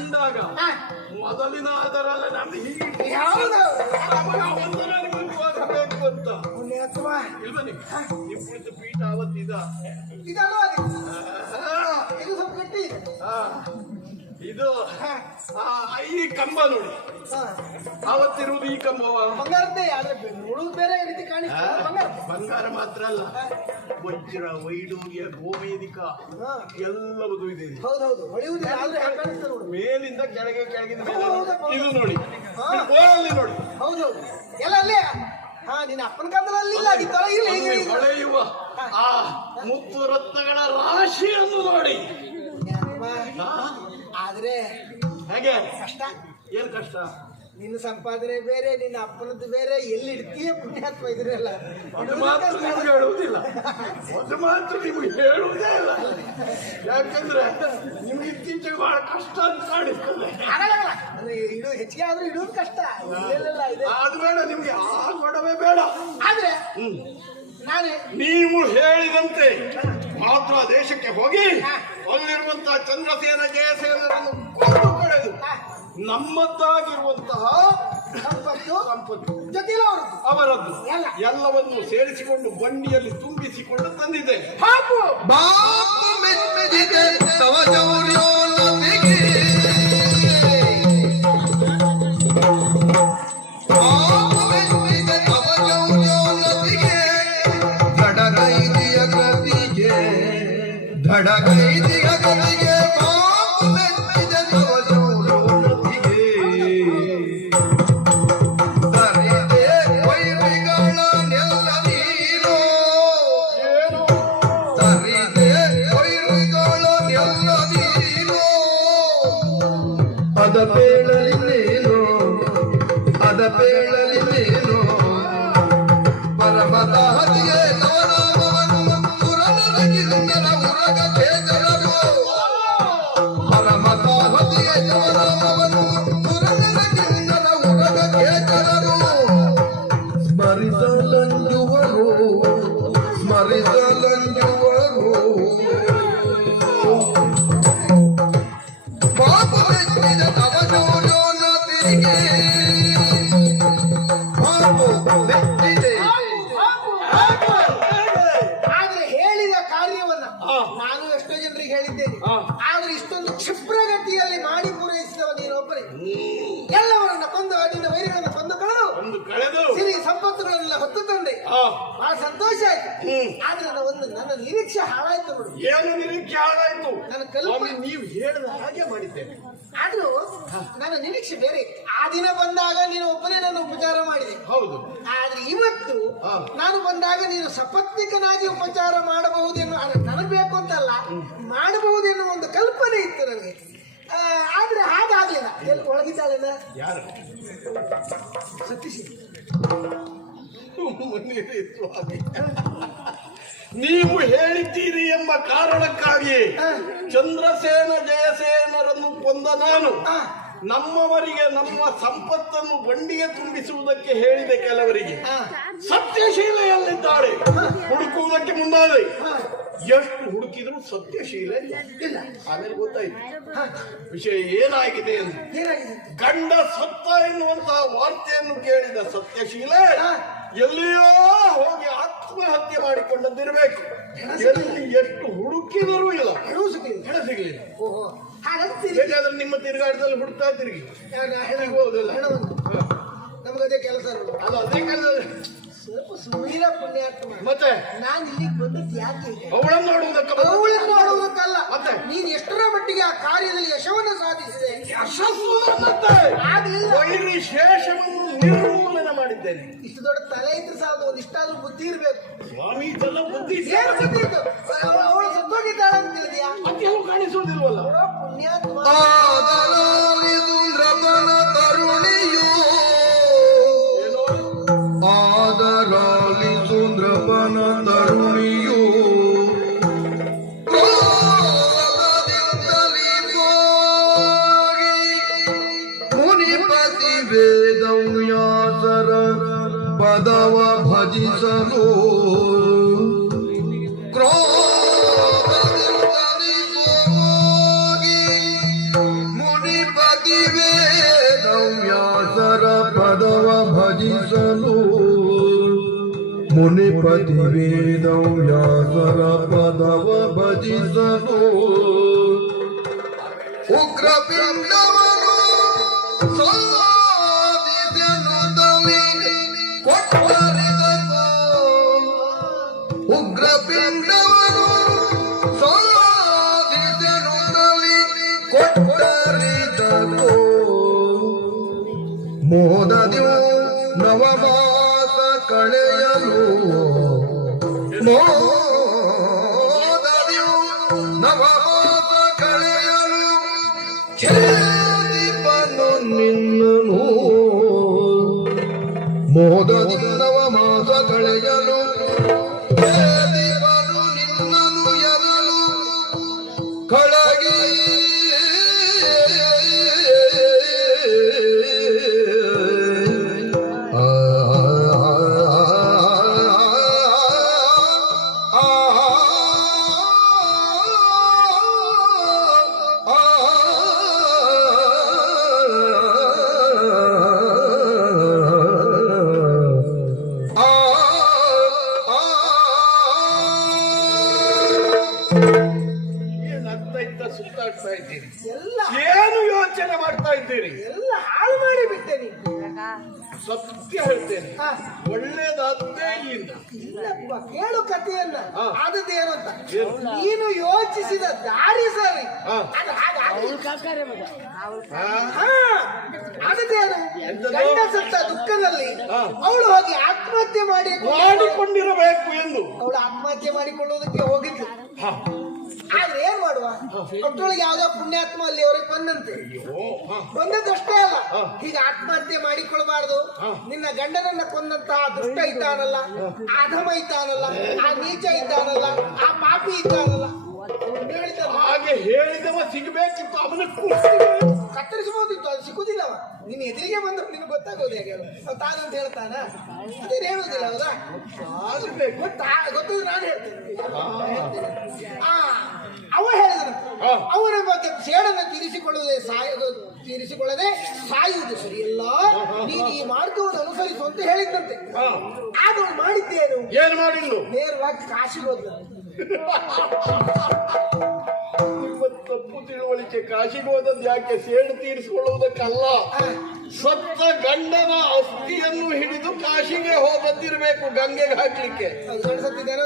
ಕಂಡಾಗ. ಮೊದಲಿನ ಅದರಲ್ಲ ನಮ್ದು ಹೀಗೆ ಯಾವುದು ಮುಂದುವರಿಬೇಕು ಅಂತ. ಇಲ್ವಾ ನೀವು ನೀವು ಕುಳಿತ ಪೀಠ ಅವತ್ತಿದ ಇದು. ಸ್ವಲ್ಪ ಗಟ್ಟಿ. ಇದೆ ಆ, ಇದು ಆ, ಈ ಕಂಬ ನೋಡಿ. ಹಾ. ಅವತ್ತಿರುವುದು ಈ ಕಂಬವ. ಬಂಗಾರದ್ದೇ ಆದ್ರೆ ನೋಡುದು ಬೇರೆ ರೀತಿ ಕಾಣಿಸ್ತದೆ ಬಂಗಾರ. ಮಾತ್ರ ಅಲ್ಲ. ವಜ್ರ ವೈಡೂರ್ಯ ಗೋಮೇದಿಕ ಎಲ್ಲವೂ ಇದೆ. ಇಲ್ಲಿ. ಹೌದೌದು ಮೇಲಿಂದ ಕೆಳಗೆ ಹೌದಪ್ಪ. ಇದು ನೋಡಿ. ನೋಡಿ. ಹೌದೌದು ಎಲ್ಲ ಅಲ್ಲೇ? ಹಾ ನಿನ್ನ ಅಪ್ಪನ ಕಾಲದಲ್ಲಿ ಇಲ್ಲ ಈ ತರ ಇಲ್ಲ. ಹೊಳೆಯುವ ಆ ಮುತ್ತು ರತ್ನಗಳ ರಾಶಿಯನ್ನು ನೋಡಿ? ಆದ್ರೆ ಹೇಗೆ? ಕಷ್ಟ. ಏನ್ ಕಷ್ಟ? ನಿನ್ನ ಸಂಪಾದನೆ ಬೇರೆ ನಿನ್ನ ಅಪ್ಪನದ್ದು ಬೇರೆ ಎಲ್ಲಿ ಇಡ್ತೀಯ ಪುಣ್ಯಾತ್ಮ ಇದ್ರಲ್ಲ? ಮಾತ್ರ ನಿಮ್ಗೆ ಹೇಳುವುದಿಲ್ಲ. ಅದು ಮಾತ್ರ ನಿಮ್ಗೆ ಹೇಳುವುದೇ ಇಲ್ಲ. ಯಾಕಂದ್ರೆ ನಿಮ್ಗೆ ಇತ್ತೀಚೆಗೆ ಬಹಳ ಕಷ್ಟ ಅಂತ ಕಾಣಿಸ್ತದೆ. ಅಂದ್ರೆ ಇಡು ಹೆಚ್ಚಿಗೆ ಆದ್ರೂ ಇಡೋದು ಕಷ್ಟ. ಅದು ಬೇಡ ನಿಮ್ಗೆ ಆ ಗೊಡವೆ ಬೇಡ. ಆದ್ರೆ. ನಾನೇ ನೀವು ಹೇಳಿದಂತೆ ಮಾತ್ರ ದೇಶಕ್ಕೆ ಹೋಗಿ ಅಲ್ಲಿರುವಂತಹ ಚಂದ್ರಸೇನ ಜಯಸೇನರನ್ನು ಕಳೆದು ಹಾ, ನಮ್ಮದ್ದಾಗಿರುವಂತಹ ಸಂಪತ್ತು ಸಂಪತ್ತು. ಜೊತೆಲಿ ಅವ್ರದ್ದು. ಅವರದ್ದು ಎಲ್ಲ. ಎಲ್ಲವನ್ನು ಸೇರಿಸಿಕೊಂಡು ಬಂಡಿಯಲ್ಲಿ ತುಂಬಿಸಿಕೊಂಡು ತಂದಿದೆ ಪಾಪು ಬಾಪು ಮೆಚ್ಚಿದೆ ಬಹಳ ಸಂತೋಷ ಆಯ್ತು. ಆದ್ರೆ ನನ್ನ ಒಂದು ನನ್ನ ನಿರೀಕ್ಷೆ ಹಾಳಾಯ್ತು ನೋಡಿ. ಏನು ನಿರೀಕ್ಷೆ ಹಾಳಾಯ್ತು? ನನ್ನ ಕಲ್ಪನೆ- ನೀವು ಹೇಳಿದ ಹಾಗೆ ಮಾಡಿದ್ದೇನೆ. ಆದ್ರೂ ನನ್ನ ನಿರೀಕ್ಷೆ ಬೇರೆ. ಆ ದಿನ ಬಂದಾಗ ನೀನು ಒಬ್ಬನೇ ನನ್ನ ಉಪಚಾರ ಮಾಡಿದೆ. ಹೌದು. ಆದ್ರೆ ಇವತ್ತು ನಾನು ಬಂದಾಗ ನೀನು ಸಪತ್ನಿಕನಾಗಿ ಉಪಚಾರ ಮಾಡಬಹುದೆನ್ನು ಅದ್ರ ನನಗೆ ಬೇಕು ಅಂತಲ್ಲ ಮಾಡಬಹುದೇನು ಒಂದು ಕಲ್ಪನೆ ಇತ್ತು ನನಗೆ. ಆದ್ರೆ ಹಾಗಾಗ್ಲಿಲ್ಲ. ಎಲ್ಲಿ ಒಳಗಿದ್ದಾಳೆಲ್ಲ? ಯಾರು? ಸತೀಶ್. ಸ್ವಾಮಿ. ನೀವು ಹೇಳಿದ್ದೀರಿ ಎಂಬ ಕಾರಣಕ್ಕಾಗಿ. ಚಂದ್ರಸೇನ ಜಯಸೇನರನ್ನು ಕೊಂದ ನಾನು. ನಮ್ಮವರಿಗೆ ನಮ್ಮ ಸಂಪತ್ತನ್ನು ಬಂಡಿಗೆ ತುಂಬಿಸುವುದಕ್ಕೆ ಹೇಳಿದೆ ಕೆಲವರಿಗೆ. ಸತ್ಯಶೀಲೆಯಲ್ಲಿದ್ದಾಳೆ. ಹುಡುಕುವುದಕ್ಕೆ ಮುಂದಾದೆ. ಎಷ್ಟು ಹುಡುಕಿದ್ರು ಸತ್ಯಶೀಲೆ ಇಲ್ಲ. ಆಮೇಲೆ ಗೊತ್ತಾಯ್ತು. ವಿಷಯ ಏನಾಗಿದೆ ಏನಾಗಿದೆ? ಗಂಡ ಸತ್ತ ಎನ್ನುವಂತಹ ವಾರ್ತೆಯನ್ನು ಕೇಳಿದ ಸತ್ಯಶೀಲೆ. ಎಲ್ಲಿಯೋ ಹೋಗಿ ಆತ್ಮಹತ್ಯೆ ಮಾಡಿಕೊಂಡದ್ದಿರಬೇಕು ಎಲ್ಲಿ ಎಷ್ಟು ಹುಡುಕಿದರೂ ಇಲ್ಲ. ಹಣ ಸಿಕ್ಕಿಲ್ಲ ಹೆಣ ಸಿಗಲಿಲ್ಲ. ಓಹೋ ಬೇಕಾದ್ರೆ ನಿಮ್ಮ ತಿರುಗಾಟದಲ್ಲಿ ಹುಡುಕ್ತಾ ತಿರುಗಿ. ಸಿಗ್ಬೋದಲ್ಲ? ಹೆಣವನ್ನು. ಹಾ. ನಮಗದೇ ಕೆಲಸ. ಅಲ್ಲ ಅದೇ ಕೆಲಸ ಸ್ವಲ್ಪ ಸುಮೀರ ಪುಣ್ಯಾತ್ಮ. ಮತ್ತೆ? ನಾನು ಇಲ್ಲಿಗೆ ಬಂದದ್ದು ಯಾಕೆ ಅವಳನ್ನು ನೋಡುವುದಕ್ಕೆ ಅವಳನ್ನು ನೋಡುವುದಕ್ಕಲ್ಲ. ಮತ್ತೆ? ನೀನು ಎಷ್ಟರ ಮಟ್ಟಿಗೆ ಆ ಕಾರ್ಯದಲ್ಲಿ ಯಶವನ್ನು ಸಾಧಿಸಿದೆ? ಯಶಸ್ಸು ಆಗಲಿಲ್ಲ ಶೇಷವನ್ನು ಮಾಡಿದ್ದೇನೆ. ಇಷ್ಟು ದೊಡ್ಡ ತಲೆ ಇದ್ರೆ ಸಾಲದು ಒಂದು ಇಷ್ಟಾದ್ರೂ ಬುದ್ಧಿ ಇರಬೇಕು. ಸ್ವಾಮಿ ಇದೆಲ್ಲ ಬುದ್ಧಿ ಅವಳು ಸತ್ತೋಗಿದ್ದಾಳೆ ಅಂತ ಹೇಳಿದ್ಯಾ ಸುಂದ್ರಪನ ತರುಣಿಯು. ಮುನಿಪತಿ पदवा पदव भजिसलो मुनिपति वेदव्यासर पदव भजिसलो मुनिपति वेदव्यासर पदव भजिसलो उग्रपिण्डवनो ಕೊಟ್ಟರಿದನು ಉಗ್ರಪಿಂಡವನು ಸೋದಿಸನುದವಿ ಒಳ್ಳೇದಾದ್ದೇ ಇಲ್ಲಿಂದ ಇಲ್ಲಪ್ಪ ಕೇಳು ಕಥೆಯನ್ನ. ಆದದ್ದೇನು ಅಂತ ಏನು? ನೀನು ಯೋಚಿಸಿದ ದಾರಿ ಸರಿ ಹಾ. ಅದು ಹಾಗಾಗಲಿ. ಹಾ? ಹಾ, ಆದದ್ದೇನು ಎಂತದು? ಗಂಡ ಸತ್ತ ದುಃಖದಲ್ಲಿ. ಅವಳು ಹೋಗಿ ಆತ್ಮಹತ್ಯೆ ಮಾಡಿ ಮಾಡಿಕೊಂಡಿರಬೇಕು ಎಂದು ಅವಳು ಆತ್ಮಹತ್ಯೆ ಮಾಡಿಕೊಳ್ಳೋದಕ್ಕೆ ಹೋಗಿದ್ಲು. ಆದ್ರೆ ಏನ್ ಮಾಡುವ ಒಟ್ಟೊಳಗೆ ಯಾವ್ದೋ ಪುಣ್ಯಾತ್ಮ ಅಲ್ಲಿ ಅವ್ರಿಗೆ ಬಂದಂತೆ. ಬಂದದಷ್ಟೇ ಅಲ್ಲ. ಹೀಗ ಈಗ ಆತ್ಮಹತ್ಯೆ ಮಾಡಿಕೊಳ್ಬಾರ್ದು. ನಿನ್ನ ಗಂಡನನ್ನ ಕೊಂದಂತಹ ದುಷ್ಟ ಇದ್ದಾನಲ್ಲ ಅಧಮ ಇದ್ದಾನಲ್ಲ ಆ ನೀಚ ಇದ್ದಾನಲ್ಲ ಆ ಪಾಪಿ ಇದ್ದಾನಲ್ಲ. ಹಾಗೆ ಹೇಳಿದವ ಸಿಗಬೇಕಿತ್ತು ಅವನ ಕತ್ತರಿಸಬಹುದಿತ್ತು ಅದು ಅವ. ನಿನ್ನ ಎದುರಿಗೆ ಬಂದ್ರೆ ನಿನ್ ಗೊತ್ತಾಗೋದು ಹೇಗೆ ಅವ್ನು ತಾನಂತ ಹೇಳ್ತಾನ? ಅದೇನು ಹೇಳುದಿಲ್ಲ ಹೌದಾ? ಗೊತ್ತಾ ಗೊತ್ತಿದ್ರೆ ನಾನು ಹೇಳ್ತೇನೆ. ಆ ಅವ ಹೇಳಿದನು. ಅವರ ಬಗ್ಗೆ ಸೇಡನ್ನು ತೀರಿಸಿಕೊಳ್ಳುವುದೇ ಸಾಯುವುದು ತೀರಿಸಿಕೊಳ್ಳದೆ ಸಾಯುವುದು ಸರಿಯಲ್ಲ ನೀನು ಈ ಮಾರ್ಗವನ್ನು ಅನುಸರಿಸು ಅಂತ ಹೇಳಿದ್ದಂತೆ. ಆಗ ಮಾಡಿದ್ದೇನು? ಏನು ಮಾಡಿಲ್ಲ ನೇರವಾಗಿ ಕಾಶಿಗೆ ಹೋದ ನಿಮ್ಮ ತಪ್ಪು ತಿಳುವಳಿಕೆ. ಕಾಶಿಗೆ ಹೋದದ್ದು ಯಾಕೆ? ಸೇಡು ತೀರಿಸಿಕೊಳ್ಳುವುದಕ್ಕಲ್ಲ. ಸತ್ತ ಗಂಡನ ಅಸ್ಥಿಯನ್ನು ಹಿಡಿದು ಕಾಶಿಗೆ ಹೋದದ್ದಿರ್ಬೇಕು ಗಂಗೆಗೆ ಹಾಕ್ಲಿಕ್ಕೆ.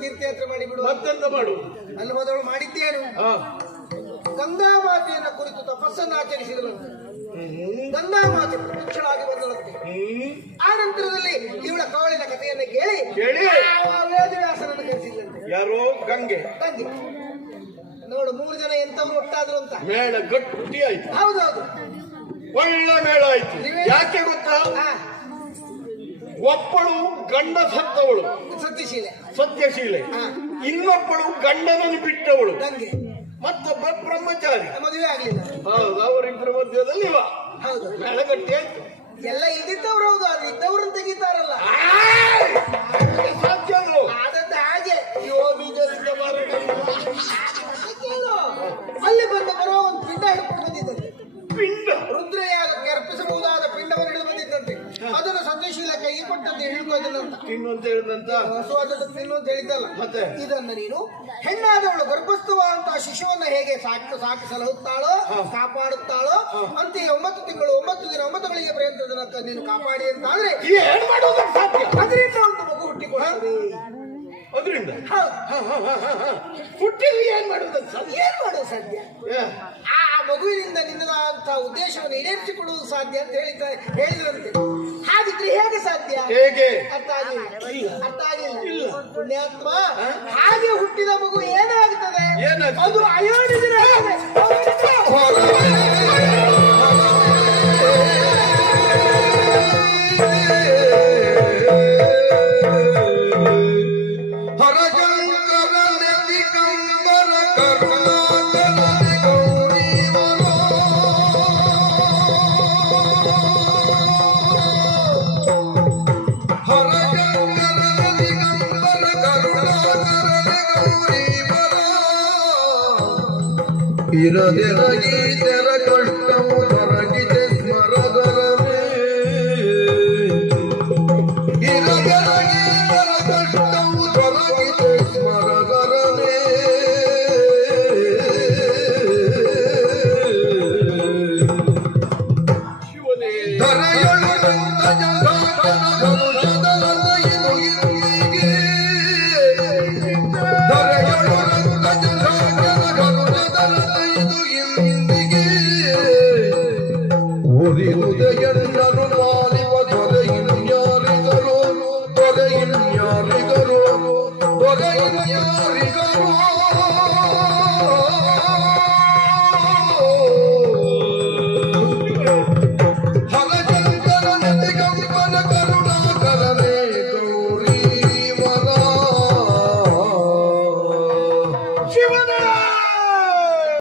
ತೀರ್ಥಯಾತ್ರೆ ಮಾಡಿಬಿಡು. ಮತ್ತೆಂತ ಮಾಡು. ಅಲ್ಲಿ ಹೋದವಳು ಮಾಡಿದ್ದೇನು? ಹಾ. ಗಂಗಾ ಮಾತೆಯನ್ನ ಕುರಿತು ತಪಸ್ಸನ್ನು ಆಚರಿಸಿದಳು. ಗಂಗಾಮಾತೆ ಗಂಗಾ ಮಾತೆ ಪ್ರತ್ಯಕ್ಷಳಾಗಿ ಬಂದಳಂತೆ. ಆ ನಂತರದಲ್ಲಿ ಇವಳ ಕವಳಿನ ಕಥೆಯನ್ನು ಕೇಳಿ ಕೇಳಿ? ಆ ವೇದವ್ಯಾಸನನ್ನು ಕರೆಸಿದ್ಲಂತೆ ಯಾರೋ? ಗಂಗೆ. ತಂಗಿ ನೋಡು ಮೂರು ಜನ ಎಂತವ್ರು ಒಟ್ಟಾದ್ರು ಅಂತ. ಮೇಳ ಗಟ್ಟಿ ಆಯ್ತು ಹೌದೌದು. ಒಳ್ಳೆ ಮೇಳ ಆಯ್ತು. ಯಾಕೆ ಗೊತ್ತಾ? ಒಪ್ಪಳು ಒಬ್ಬಳು ಗಂಡ ಸತ್ತವಳು. ಸತ್ಯಶೀಲೆ. ಸತ್ಯಶೀಲೆ. ಇನ್ನೊಬ್ಬಳು ಗಂಡನನ್ನು ಬಿಟ್ಟವಳು. ಮತ್ತೊಬ್ಬ ಬ್ರಹ್ಮಚಾರಿ. ಮದುವೆ ಆಗಲಿಲ್ಲ. ಹೌದು ಅವರಿಬ್ಬರ ಮಧ್ಯದಲ್ಲಿ ಇವ. ಹೌದು. ಮೇಳ ಗಟ್ಟಿ ಆಯ್ತು. ಎಲ್ಲ ಇದ್ದವ್ರು ಹೌದು ಅದು ಇದ್ದವ್ರನ್ನ ತೆಗಿತಾರಲ್ಲ. ಆಯ್! ಸಾಧ್ಯ ಆದದ್ದು ಹಾಗೆ. ಅಯ್ಯೋ ಬೀಜದಿಂದ. ಅಲ್ಲಿ ಬಂದು ಬರೋ ಒಂದು ಪಿಂಡ ಹಿಡ್ಕೊಂಡು ಬಂದಿದ್ದಾರೆ. ಪಿಂಡ? ಕೈಗೆ ಕೊಟ್ಟಂತೆ ತಿನ್ನು ಅಂತ. ಹೇಳಿದಂತ ಹಸುವಾದದ್ದು ತಿನ್ನು ಅಂತ ಹೇಳಿದ್ದಲ್ಲ. ಮತ್ತೆ? ಇದನ್ನು ನೀನು ಹೆಣ್ಣಾದವಳು ಗರ್ಭಸ್ಥವಾದಂತಹ ಅಂತ ಶಿಶುವನ್ನ ಹೇಗೆ ಸಾಕು ಸಾಕಿ ಸಲಹುತ್ತಾಳೋ ಕಾಪಾಡುತ್ತಾಳೋ? ಅಂತ ಒಂಬತ್ತು ತಿಂಗಳು ಒಂಬತ್ತು ದಿನ ಒಂಬತ್ತು ಗಳಿಗೆ ಪ್ರಯತ್ನ ನೀನು ಕಾಪಾಡಿ ಅಂತ ಅಂದ್ರೆ ಏನ್ ಮಾಡುವುದಕ್ಕೆ ಸಾಧ್ಯ. ಅದರಿಂದ ಒಂದು ಮಗು ಹುಟ್ಟಿಕೊಳ್ಳಿ ಅದರಿಂದ? ಹುಟ್ಟಿಲ್ಲಿ ಏನ್ ಸಾಧ್ಯ? ಏನ್ ಮಾಡೋದು ಸಾಧ್ಯ? ಆ ಮಗುವಿನಿಂದ ನಿನ್ನದಾದಂತಹ ಉದ್ದೇಶವನ್ನು ಈಡೇರಿಸಿಕೊಳ್ಳುವುದು ಸಾಧ್ಯ ಅಂತ ಹೇಳಿದ ಹೇಳಿದ್ರಂತೆ. ಹಾಗಿದ್ರೆ ಹೇಗೆ ಸಾಧ್ಯ? ಹೇಗೆ? ಅರ್ಥ ಆಗಿಲ್ಲ ಅರ್ಥ ಆಗಿಲ್ಲ ಪುಣ್ಯಾತ್ಮ ಹಾಗೆ ಹುಟ್ಟಿದ ಮಗು ಏನಾಗ್ತದೆ? ಏನಾಗ್ತದೆ? ಅದು ಅಯೋನಿತನಾಗ್ತದೆ. You know? ಯಾರಿಗರು ಹೊಗ ಯಾರಿಗರು